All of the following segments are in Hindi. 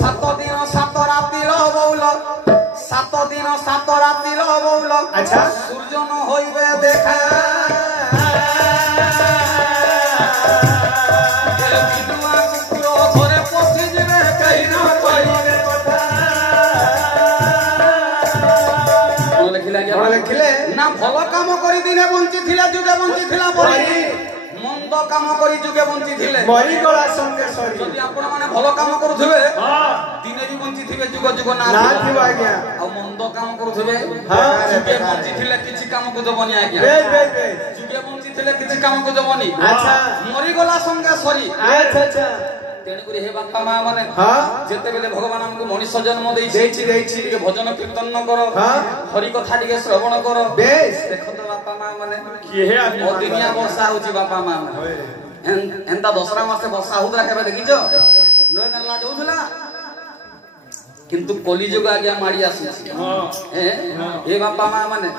सात दिन सात रातिर बौल 7 दिन 7 रातिर बौल अच्छा सूर्य न होइबे देखा विधवा कुकुर घरे पशि जिबे कहि न कहिबे কথা लिखिले ना भल काम करी दिने बंची थिला जुगे बंची थिला बड़ी मंद काम करी जुगे बंची थिले मरी गला संगे सरी जदि आपण माने भल काम करूथबे दिने भी बंची थिबे जुग जुग ना थिबा आज्ञा आ मंद काम करूथबे हां जुगे बंची थिले किछि काम को दबनी आज्ञा जुगे बंची थिले किछि काम को दबनी अच्छा मरी गला संगे सरी अच्छा अच्छा तेन करी हे बापा मां माने हां जेते बेले भगवान हमको मनुष्य जन्म देछि के भजन कीर्तन न करो हां हरि कथा के श्रवण करो बेस देखो तो बापा मां माने की हे ओ दुनिया वर्षा होची बापा मां एंता दसरा मासे वर्षा होतला केबे देखिछो नय करला जाउथला किंतु कली जुग आज्ञा माडी आसी हां ए बापा मां माने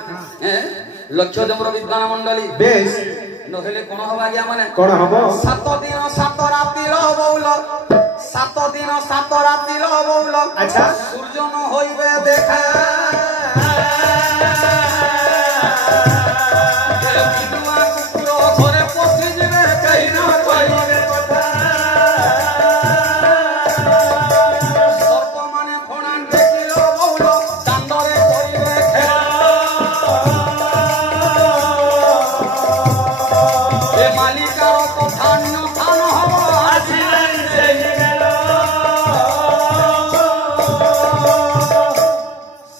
लक्ष्य जमर विद्वान मंडली बेस नहेले कोन हबा आज्ञा माने कोन हबो 7 दिन 7 रातिर बौल 7 दिन 7 रातिर बौल अच्छा सूर्य न होइबे देखा विधवा कुकुर घरे पशि जिबे कहि न कहिबे কথা सर्प माने फणा देखिलो बौल दांडरे करिबे खेला ए मालिकार কথা ধান হব আসিলেন সেই গেল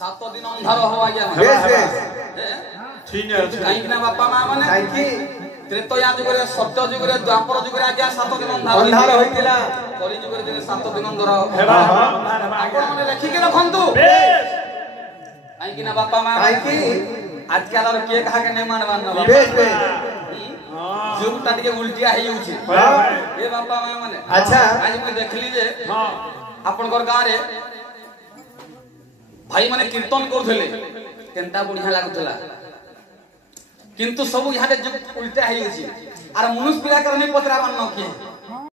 7 दिन अंधार हो गया बेस बेस ठीक है काई ना बापा मां माने काई की त्रेतया जुग रे सत्य जुग रे द्वापर जुग रे आज्ञा 7 दिन अंधार होइतिला कली जुग रे 7 दिन अंधार हेबा आपण माने लेखि के रखंतु बेस काई कि ना बापा मां काई की आजकल के कहा के नहीं मानवान ना बेस बेस जुग ता के उल्टिया हे होउची ए बापा मां माने अच्छा आज मैं देखली जे हां आपण घर गां रे भाई माने कीर्तन करथले केनता बढ़िया लागुतला किंतु सब यहाँ जुग उल्टा है आर मनुष्य पिला करनी पतरा बन न के